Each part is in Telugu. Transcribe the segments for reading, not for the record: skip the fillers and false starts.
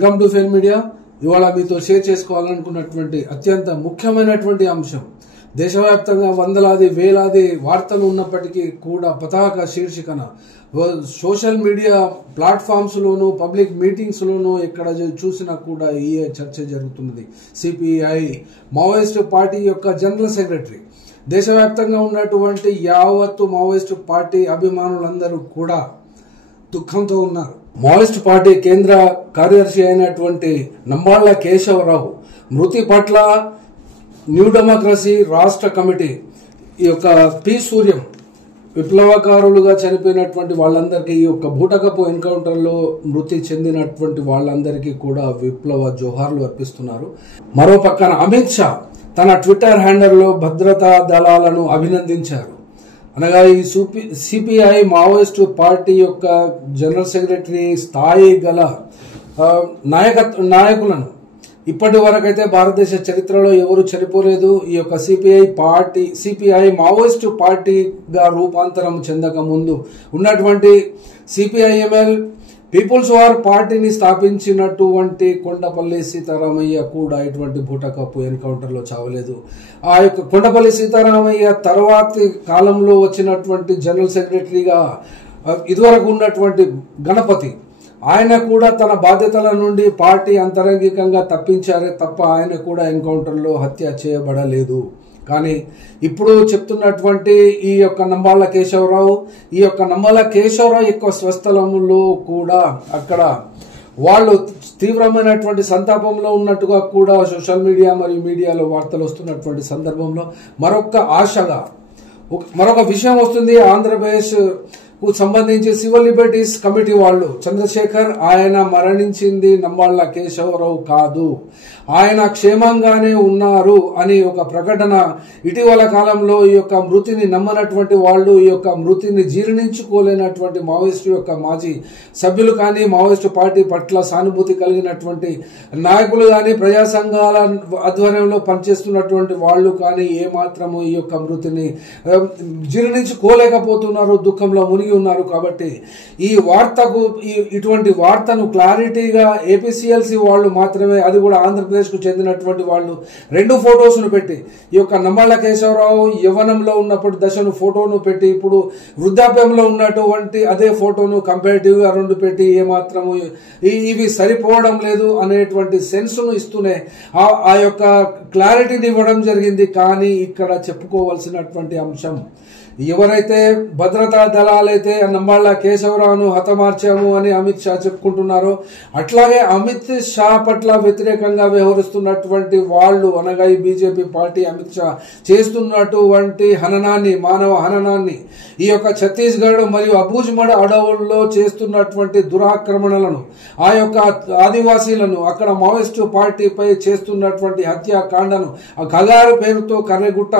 Welcome to fair media. ఇవాళ మీతో షేర్ చేసుకోవాలనుకున్నటువంటి అత్యంత ముఖ్యమైనటువంటి అంశం. దేశవ్యాప్తంగా వందలాది వేలాది వార్తలు ఉన్నప్పటికీ కూడా పతాక శీర్షికన సోషల్ మీడియా ప్లాట్ఫామ్స్లోనూ పబ్లిక్ మీటింగ్స్లోనూ ఎక్కడ చూసినా కూడా ఈ చర్చ జరుగుతున్నది. సిపిఐ మావోయిస్టు పార్టీ యొక్క జనరల్ సెక్రటరీ, దేశవ్యాప్తంగా ఉన్నటువంటి యావత్తు మావోయిస్టు పార్టీ అభిమానులందరూ కూడా దుఃఖంతో ఉన్నారు. మావోయిస్టు పార్టీ కేంద్ర కార్యదర్శి అయినటువంటి నంబాళ్ల కేశవరావు మృతి పట్ల న్యూ డెమోక్రసీ రాష్ట్ర కమిటీ ఈ యొక్క పి సూర్యం విప్లవకారులుగా చనిపోయినటువంటి వాళ్ళందరికీ ఈ యొక్క బూటకపు ఎన్కౌంటర్లో మృతి చెందినటువంటి వాళ్ళందరికీ కూడా విప్లవ జోహార్లు అర్పిస్తున్నారు. మరో పక్కన అమిత్ షా తన ట్విట్టర్ హ్యాండిల్లో భద్రతా దళాలను అభినందించారు. అనగా ఈ సిపిఐ మావోయిస్టు పార్టీ యొక్క జనరల్ సెక్రటరీ స్థాయి గల నాయకులను ఇప్పటి వరకైతే భారతదేశ చరిత్రలో ఎవరు చనిపోలేదు. ఈ యొక్క సిపిఐ మావోయిస్టు పార్టీగా రూపాంతరం చెందక ముందు ఉన్నటువంటి సిపిఐఎంఎల్ పీపుల్స్ వార్ పార్టీని స్థాపించినటువంటి కొండపల్లి సీతారామయ్య కూడా ఇటువంటి బూటకప్పు ఎన్కౌంటర్లో చావలేదు. ఆ యొక్క కొండపల్లి సీతారామయ్య తర్వాతి కాలంలో వచ్చినటువంటి జనరల్ సెక్రటరీగా ఇదివరకు ఉన్నటువంటి గణపతి, ఆయన కూడా తన బాధ్యతల నుండి పార్టీ అంతరంగికంగా తప్పించారే తప్ప ఆయన కూడా ఎన్కౌంటర్లో హత్య చేయబడలేదు. కానీ ఇప్పుడు చెప్తున్నటువంటి ఈ యొక్క నంబాళ్ల కేశవరావు యొక్క స్వస్థలంలో కూడా అక్కడ వాళ్ళు తీవ్రమైనటువంటి సంతాపంలో ఉన్నట్టుగా కూడా సోషల్ మీడియా మరియు మీడియాలో వార్తలు వస్తున్నటువంటి సందర్భంలో మరొక విషయం వస్తుంది. ఆంధ్రప్రదేశ్ కు సంబంధించి సివిల్ లిబర్టీస్ కమిటీ వాళ్ళు చంద్రశేఖర్ ఆయన మరణించింది నంబాళ్ల కేశవరావు కాదు, ఆయన క్షేమంగానే ఉన్నారు అని ఒక ప్రకటన ఇటీవల కాలంలో ఈ యొక్క మృతిని నమ్మనటువంటి వాళ్ళు, ఈ యొక్క మృతిని జీర్ణించుకోలేనటువంటి మావోయిస్టు యొక్క మాజీ సభ్యులు కానీ, మావోయిస్టు పార్టీ పట్ల సానుభూతి కలిగినటువంటి నాయకులు కానీ, ప్రజా సంఘాల ఆధ్వర్యంలో పనిచేస్తున్నటువంటి వాళ్ళు కానీ ఏమాత్రము ఈ యొక్క మృతిని జీర్ణించుకోలేకపోతున్నారు, దుఃఖంలో మునిగి ఉన్నారు. కాబట్టి ఈ వార్తకు ఇటువంటి వార్తను క్లారిటీగా ఏపీసీఎల్సీ వాళ్ళు మాత్రమే, అది కూడా ఆంధ్రప్రదేశ్ కు చెందినటువంటి వాళ్ళు 2 ఫోటోస్ను పెట్టి, ఈ యొక్క నంబాళ్ల కేశవరావు యవ్వనంలో ఉన్నప్పుడు దశను ఫోటోను పెట్టి, ఇప్పుడు వృద్ధాప్యంలో ఉన్నటువంటి అదే ఫోటోను కంపారిటివ్ గా 2 పెట్టి ఏమాత్రము ఇవి సరిపోవడం లేదు అనేటువంటి సెన్స్ ను ఇస్తూనే ఆ యొక్క క్లారిటీని ఇవ్వడం జరిగింది. కానీ ఇక్కడ చెప్పుకోవాల్సినటువంటి అంశం, ఎవరైతే భద్రతా దళాలైతే నంబాళ్ల కేశవరావును హతమార్చాము అని అమిత్ షా చెప్పుకుంటున్నారో, అట్లాగే అమిత్ షా పట్ల వ్యతిరేకంగా వ్యవహరిస్తున్నటువంటి వాళ్ళు, అనగా ఈ బీజేపీ పార్టీ అమిత్ షా చేస్తున్నటువంటి మానవ హననాన్ని, ఈ యొక్క ఛత్తీస్గఢ్ మరియు అబూజ్మడ్ అడవుల్లో చేస్తున్నటువంటి దురాక్రమణలను, ఆ యొక్క ఆదివాసీలను అక్కడ మావోయిస్టు పార్టీపై చేస్తున్నటువంటి హత్యాకాండను, ఆ కగారు పేరుతో కర్రెగుట్ట,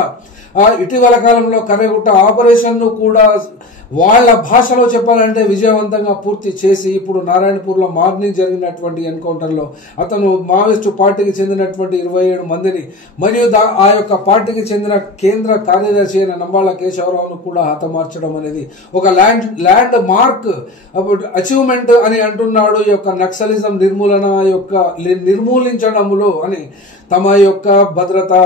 ఇటీవల కాలంలో కర్రెగుట్ట ఆపరేషన్ ను కూడా వాళ్ళ భాషలో చెప్పాలంటే విజయవంతంగా పూర్తి చేసి, ఇప్పుడు నారాయణపూర్లో మార్నింగ్ జరిగినటువంటి ఎన్కౌంటర్లో అతను మావోయిస్టు పార్టీకి చెందినటువంటి 27 మందిని మరియు ఆ యొక్క పార్టీకి చెందిన కేంద్ర కార్యదర్శి అయిన నంబాళ్ల కేశవరావును కూడా హతమార్చడం అనేది ఒక ల్యాండ్ మార్క్ అచీవ్మెంట్ అని అంటున్నాడు. ఈ యొక్క నక్సలిజం నిర్మూలించడంలో అని తమ యొక్క భద్రతా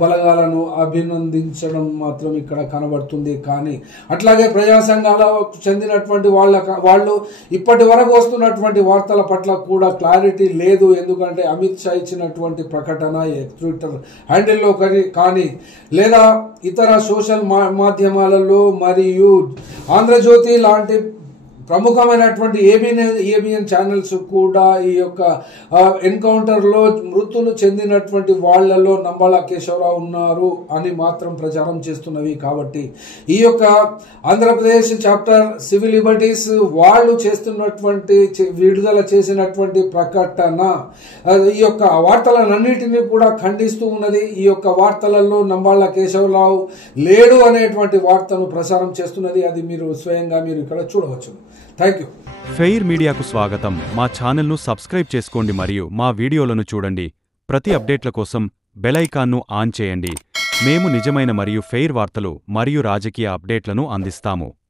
బలగాలను అభినందించడం మాత్రం ఇక్కడ కనబడుతుంది. కానీ అట్లాగే ప్రజా సంఘాలకు చెందినటువంటి వాళ్ళు ఇప్పటి వరకు వస్తున్నటువంటి వార్తల పట్ల కూడా క్లారిటీ లేదు. ఎందుకంటే అమిత్ షా ఇచ్చినటువంటి ప్రకటన ట్విట్టర్ హ్యాండిల్లో కానీ, లేదా ఇతర సోషల్ మాధ్యమాలలో మరియు ఆంధ్రజ్యోతి లాంటి ప్రముఖమైనటువంటి ఏబిఎన్ ఛానల్స్ కూడా ఈ యొక్క ఎన్కౌంటర్ లో మృతులు చెందినటువంటి వాళ్లలో నంబాళ్ల కేశవరావు ఉన్నారు అని మాత్రం ప్రచారం చేస్తున్నవి. కాబట్టి ఈ యొక్క ఆంధ్రప్రదేశ్ చాప్టర్ సివిల్ లిబర్టీస్ వాళ్ళు విడుదల చేసినటువంటి ప్రకటన ఈ యొక్క వార్తలన్నిటినీ కూడా ఖండిస్తూ ఉన్నది. ఈ యొక్క వార్తలలో నంబాళ్ల కేశవరావు లేడు అనేటువంటి వార్తను ప్రసారం చేస్తున్నది. అది స్వయంగా మీరు ఇక్కడ చూడవచ్చు. Thank you. ఫెయిర్ మీడియాకు స్వాగతం. మా ఛానల్ను సబ్స్క్రైబ్ చేసుకోండి మరియు మా వీడియోలను చూడండి. ప్రతి అప్డేట్ల కోసం బెల్ ఐకాన్ను ఆన్ చేయండి. మేము నిజమైన మరియు ఫెయిర్ వార్తలు మరియు రాజకీయ అప్డేట్లను అందిస్తాము.